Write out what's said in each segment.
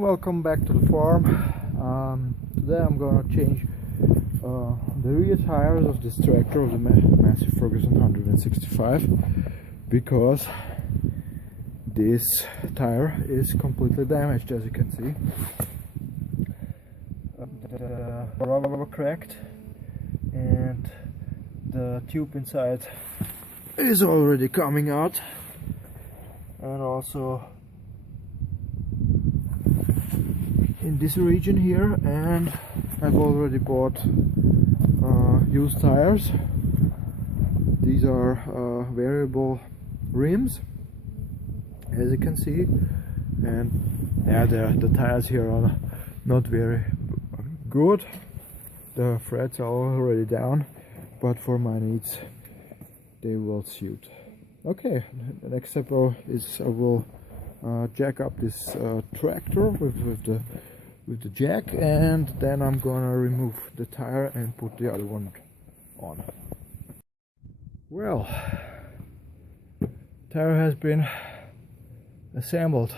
Welcome back to the farm. Today I'm gonna change the rear tires of this tractor, of the Massey Ferguson 165, because this tire is completely damaged, as you can see. The rubber cracked and the tube inside is already coming out, and also in this region here, and I've already bought used tires. These are variable rims, as you can see, and yeah, the tires here are not very good. The threads are already down, but for my needs they will suit. Okay, the next step is I will jack up this tractor with the jack, and then I'm gonna remove the tire and put the other one on. Well, tire has been assembled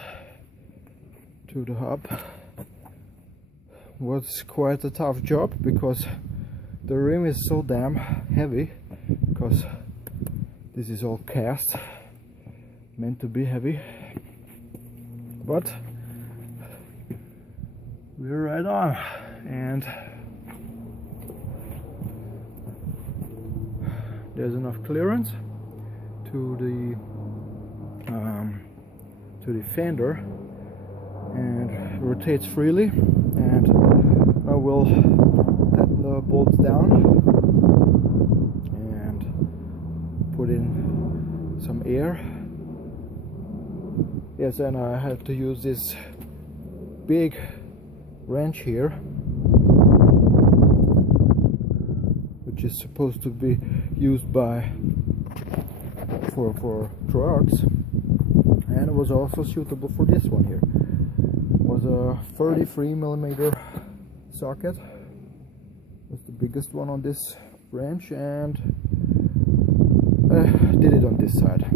to the hub. Was quite a tough job because the rim is so damn heavy, because this is all cast, meant to be heavy, but we're right on, and there's enough clearance to the fender, and rotates freely, and I will tighten the bolts down and put in some air. Yes, and I had to use this big wrench here, which is supposed to be used for trucks, and it was also suitable for this one here. It was a 33mm socket. It's the biggest one on this wrench, and did it on this side.